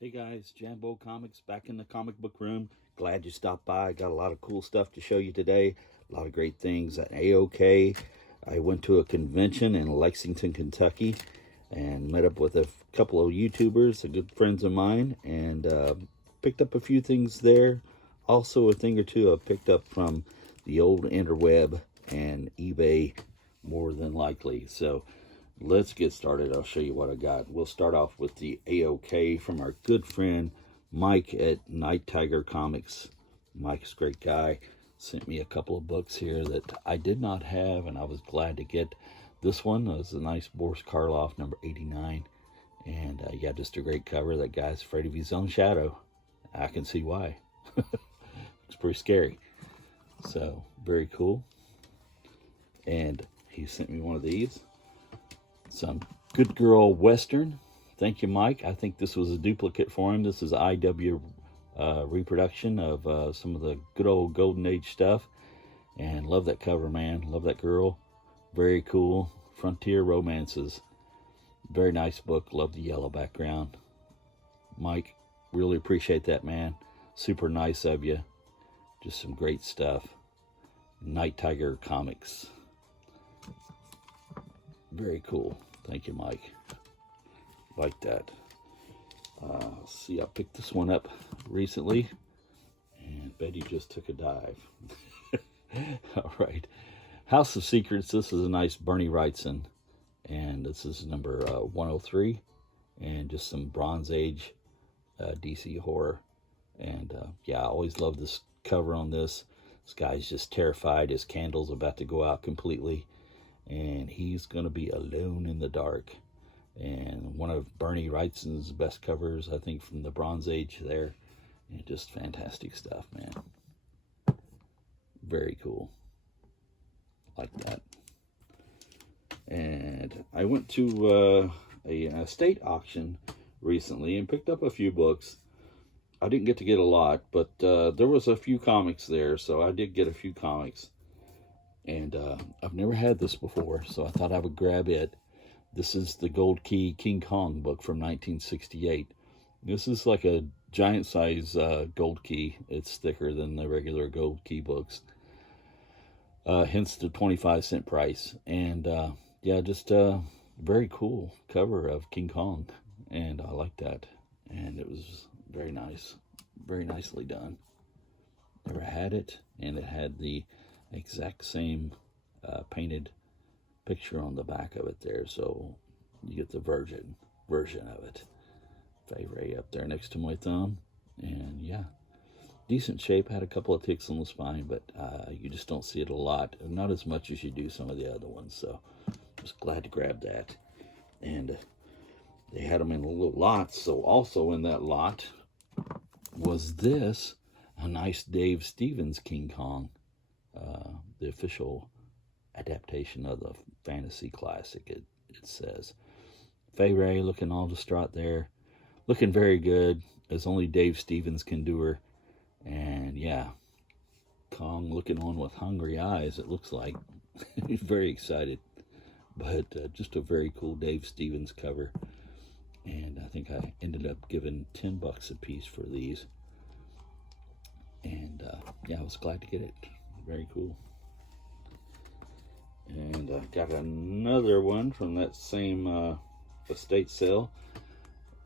Hey guys, Jambo Comics back in the comic book room. Glad you stopped by. I got a lot of cool stuff to show you today. A lot of great things at AOK. I went to a convention in Lexington, Kentucky, and met up with a couple of YouTubers, good friends of mine, and picked up a few things there. Also, a thing or two I picked up from the old interweb and eBay, more than likely. So let's get started. I'll show you what I got. We'll start off with the AOK from our good friend Mike at Night Tiger Comics. Mike's a great guy. Sent me a couple of books here that I did not have, and I was glad to get. This one was a nice Boris Karloff, number 89. And yeah, just a great cover. That guy's afraid of his own shadow. I can see why. It's pretty scary. So, very cool. And he sent me one of these. Some Good Girl Western. Thank you, Mike. I think this was a duplicate for him. This is IW reproduction of some of the good old Golden Age stuff. And love that cover, man. Love that girl. Very cool. Frontier Romances. Very nice book. Love the yellow background. Mike, really appreciate that, man. Super nice of you. Just some great stuff. Night Tiger Comics. Very cool. Thank you, Mike. Like that. See, I picked this one up recently, and Betty just took a dive. All right. House of Secrets. This is a nice Bernie Wrightson, and this is number 103, and just some Bronze Age DC horror. And yeah, I always love this cover on this. This guy's just terrified. His candle's about to go out completely, and he's going to be alone in the dark. And one of Bernie Wrightson's best covers, I think, from the Bronze Age there. And just fantastic stuff, man. Very cool. Like that. And I went to an estate auction recently and picked up a few books. I didn't get to get a lot, but there was a few comics there, so I did get a few comics. And I've never had this before, so I thought I would grab it. This is the Gold Key King Kong book from 1968. This is like a giant size Gold Key. It's thicker than the regular Gold Key books. Hence the 25-cent price. And yeah, just a very cool cover of King Kong. And I like that. And it was very nice. Very nicely done. Never had it. And it had the exact same painted picture on the back of it there, so you get the version of it. Favorite up there next to my thumb, and yeah, decent shape. Had a couple of ticks on the spine, but you just don't see it a lot, not as much as you do some of the other ones. So just glad to grab that. And they had them in little lots, so also in that lot was this, a nice Dave Stevens King Kong, the official adaptation of the fantasy classic. It says Fay Ray looking all distraught there, looking very good, as only Dave Stevens can do her. And yeah, Kong looking on with hungry eyes, it looks like. He's very excited. But just a very cool Dave Stevens cover. And I think I ended up giving $10 a piece for these. And yeah, I was glad to get it. Very cool. And I got another one from that same estate sale.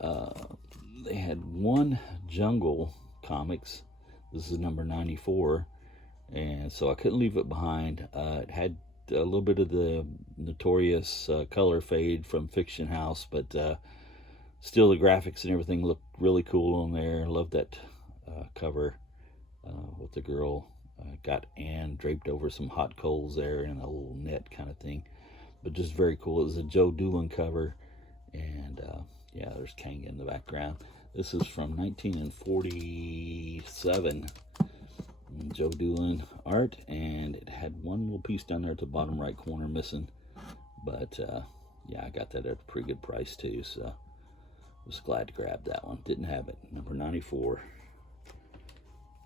They had one Jungle Comics. This is number 94. And so I couldn't leave it behind. It had a little bit of the notorious color fade from Fiction House, but still the graphics and everything looked really cool on there. Love that cover with the girl. Got Anne draped over some hot coals there in a little net kind of thing. But just very cool. It was a Joe Doolin cover. And yeah, there's Kang in the background. This is from 1947. Joe Doolin art. And it had one little piece down there at the bottom right corner missing. But yeah, I got that at a pretty good price too. So I was glad to grab that one. Didn't have it. Number 94.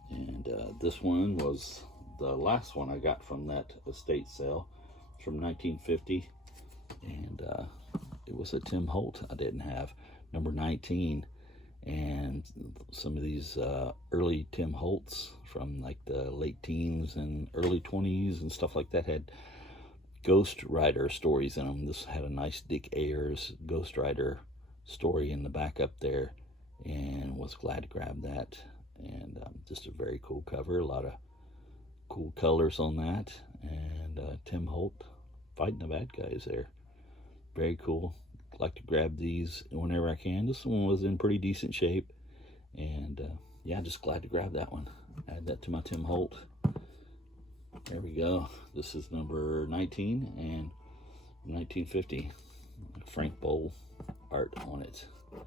And this one was the last one I got from that estate sale. It's from 1950. And it was a Tim Holt I didn't have. Number 19. and some of these early Tim Holtz from like the late teens and early 20s and stuff like that had Ghost Rider stories in them. This had a nice Dick Ayers Ghost Rider story in the back up there, and was glad to grab that. And just a very cool cover, a lot of cool colors on that, and Tim Holt fighting the bad guys there. Very cool. Like to grab these whenever I can. This one was in pretty decent shape, and yeah, just glad to grab that one. Add that to my Tim Holt. There we go. This is number 19 and 1950. Frank Bowl art on it. On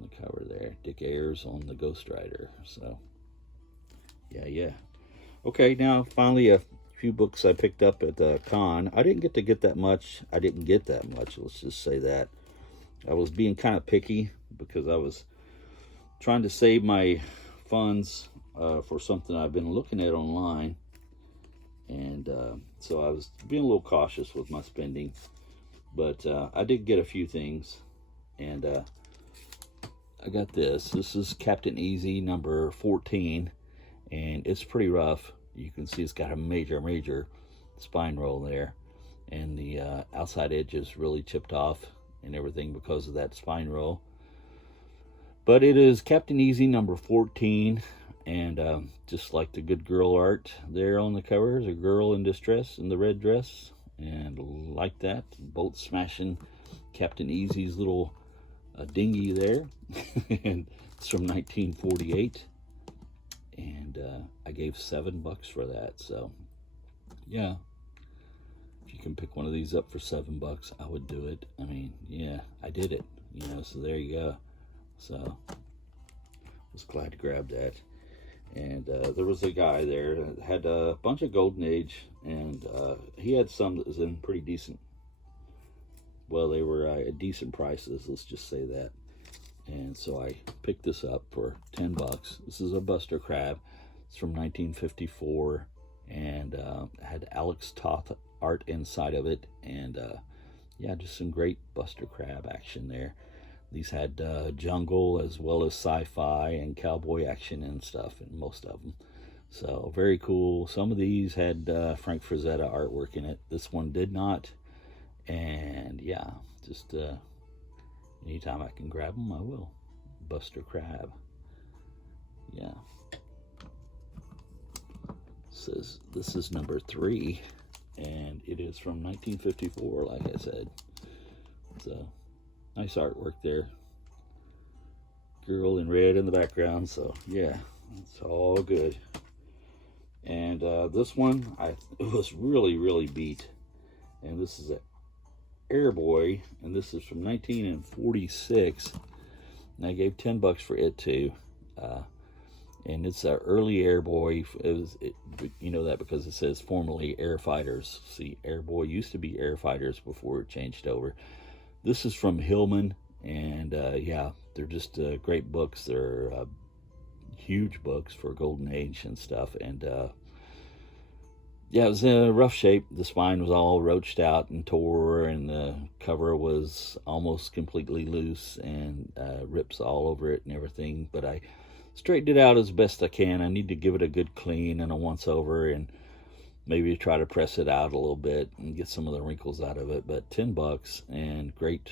the cover there. Dick Ayers on the Ghost Rider. So, yeah. Okay, now finally a few books I picked up at the con. I didn't get that much. Let's just say that. I was being kind of picky because I was trying to save my funds for something I've been looking at online. And so I was being a little cautious with my spending. But I did get a few things. And I got this. This is Captain Easy number 14. And it's pretty rough. You can see it's got a major spine roll there. And the outside edge is really chipped off and everything because of that spine roll. But it is Captain Easy number 14. And just like the good girl art there on the cover, is a girl in distress in the red dress. And like that, bolt smashing Captain Easy's little dinghy there. And it's from 1948. And I gave $7 for that. So, yeah. If you can pick one of these up for $7, I would do it. I mean, yeah, I did it. So there you go. So, was glad to grab that. And there was a guy there that had a bunch of Golden Age, and he had some that was in pretty decent. Well, they were at decent prices, let's just say that. And so I picked this up for $10. This is a Buster Crab. It's from 1954, and had Alex Toth art inside of it. And yeah, just some great Buster Crab action there. These had jungle as well as sci-fi and cowboy action and stuff in most of them. So very cool. Some of these had Frank Frazetta artwork in it. This one did not. And yeah, just anytime I can grab them, I will. Buster Crab. Yeah. This is number 3. And it is from 1954, like I said. So nice artwork there. Girl in red in the background. So yeah, it's all good. And this one, it was really beat. And this is a Airboy, and this is from 1946. And I gave $10 for it too. And it's an early Airboy. You know that because it says formerly Air Fighters. See, Airboy used to be Air Fighters before it changed over. This is from Hillman, and yeah, they're just great books. They're huge books for Golden Age and stuff. And yeah, it was in a rough shape. The spine was all roached out and tore, and the cover was almost completely loose and rips all over it and everything. But I straightened it out as best I can. I need to give it a good clean and a once over, and maybe try to press it out a little bit and get some of the wrinkles out of it. But $10 and great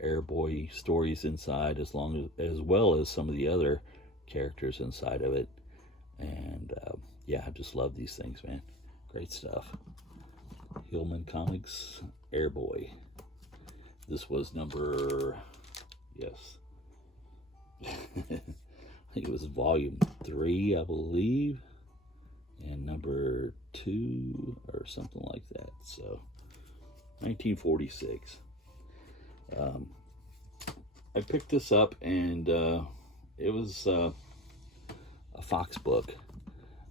Airboy stories inside, as well as some of the other characters inside of it. And yeah, I just love these things, man. Great stuff. Hillman Comics Airboy. This was number, yes. I think it was volume 3, I believe. And number 2 or something like that. So 1946. I picked this up, and it was a Fox book,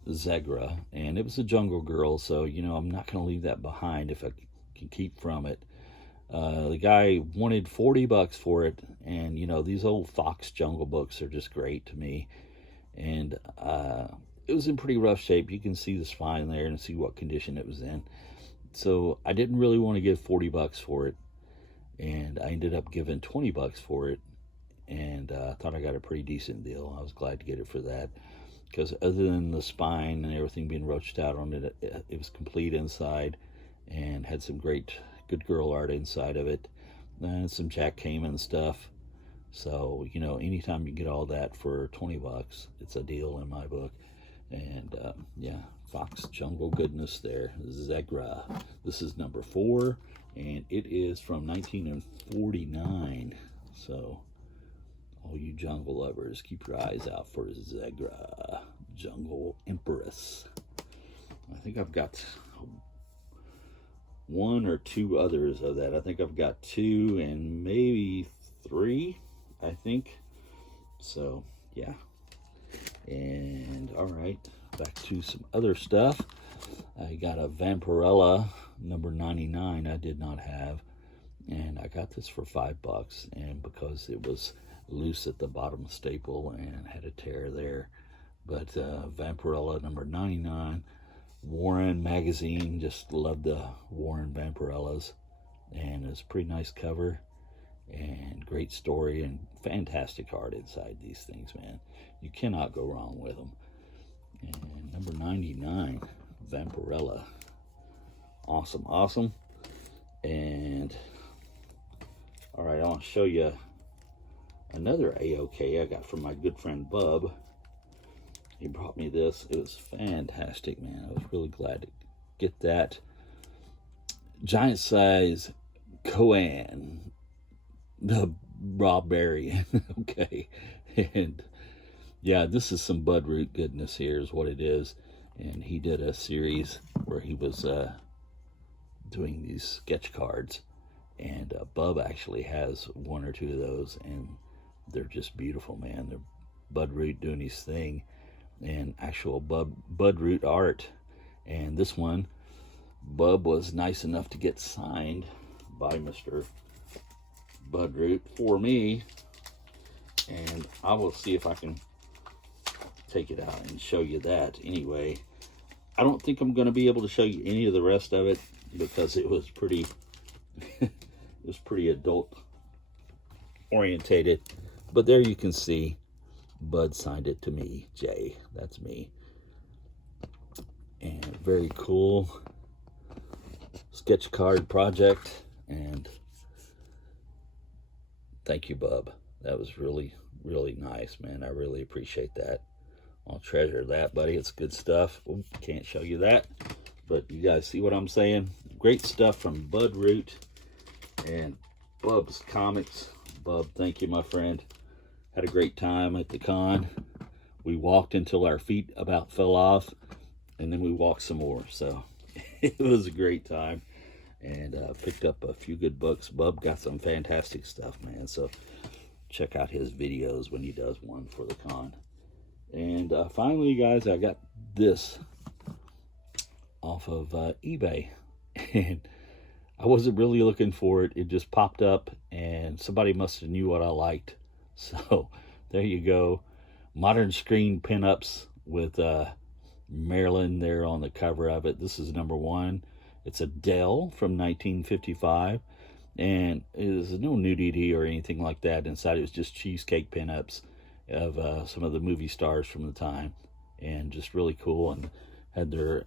Zegra, and it was a Jungle Girl. So I'm not going to leave that behind if I can keep from it. The guy wanted $40 for it, and these old Fox Jungle books are just great to me. And it was in pretty rough shape. You can see the spine there and see what condition it was in. So I didn't really want to give $40 for it, and I ended up giving $20 for it. and I thought I got a pretty decent deal. I was glad to get it for that, because other than the spine and everything being roached out on it, it was complete inside and had some great good girl art inside of it, and some Jack Kamen stuff. So, you know, anytime you get all that for 20 bucks, it's a deal in my book. And yeah, Fox Jungle goodness there. Zegra. This is number 4, and it is from 1949. So, all you jungle lovers, keep your eyes out for Zegra, Jungle Empress. I think I've got 1 or 2 others of that. I think I've got 2 and maybe 3, I think. So, yeah. And, all right, back to some other stuff. I got a Vampirella number 99 I did not have. And I got this for $5. And because it was loose at the bottom staple and had a tear there. But Vampirella number 99. Warren magazine, just loved the Warren Vampirellas, and it's a pretty nice cover and great story and fantastic art inside these things, man. You cannot go wrong with them. And number 99, Vampirella, awesome. And all right, I want to show you another AOK I got from my good friend Bub. He brought me this. It was fantastic, man. I was really glad to get that. Giant size Koan, the raw berry. Okay. And yeah, this is some bud root goodness here is what it is. And he did a series where he was doing these sketch cards. And Bub actually has 1 or 2 of those, and they're just beautiful, man. They're bud root doing his thing. And actual bud root art. And this one, Bub was nice enough to get signed by Mr. Bud Root for me. And I will see if I can take it out and show you that. Anyway, I don't think I'm going to be able to show you any of the rest of it because it was pretty it was pretty adult orientated. But there you can see Bud signed it to me, Jay. That's me. And very cool sketch card project. And thank you, Bub. That was really, really nice, man. I really appreciate that. I'll treasure that, buddy. It's good stuff. Ooh, can't show you that, but you guys see what I'm saying? Great stuff from Bud Root and Bub's Comics. Bub, thank you, my friend. Had a great time at the con. We walked until our feet about fell off, and then we walked some more. So it was a great time, and picked up a few good books. Bub got some fantastic stuff, man. So check out his videos when he does one for the con. And finally, guys, I got this off of eBay, and I wasn't really looking for it. It just popped up, and somebody must have knew what I liked. So there you go. Modern screen pinups with Marilyn there on the cover of it. This is number 1. It's a Dell from 1955. And there's no nudity or anything like that inside. It was just cheesecake pinups of some of the movie stars from the time. And just really cool. And had their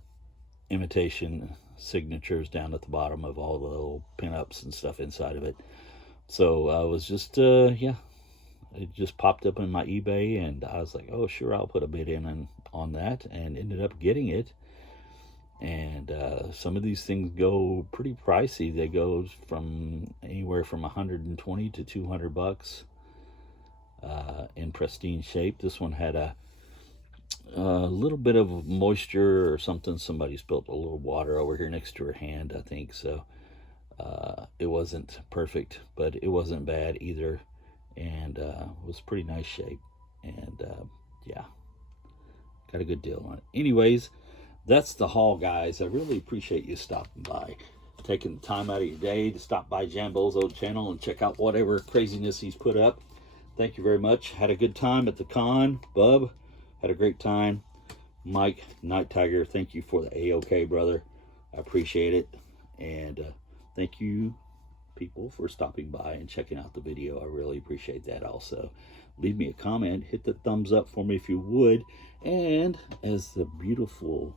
imitation signatures down at the bottom of all the little pinups and stuff inside of it. So I was just, yeah. It just popped up in my eBay, and I was like, oh, sure, I'll put a bid in on that, and ended up getting it. And some of these things go pretty pricey. They go from anywhere from 120 to 200 bucks in pristine shape. This one had a little bit of moisture or something. Somebody spilled a little water over here next to her hand, I think. So it wasn't perfect, but it wasn't bad either. And was pretty nice shape. And yeah, got a good deal on it. Anyways, that's the haul, guys. I really appreciate you stopping by, taking the time out of your day to stop by Jambo's old channel and check out whatever craziness he's put up. Thank you very much. Had a good time at the con. Bub, had a great time. Mike, Night Tiger, thank you for the AOK, brother. I appreciate it. And thank you people for stopping by and checking out the video. I really appreciate that also. Leave me a comment, hit the thumbs up for me if you would, and as the beautiful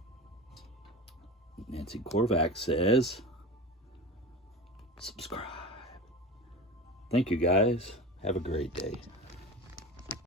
Nancy Korvac says, subscribe. Thank you guys. Have a great day.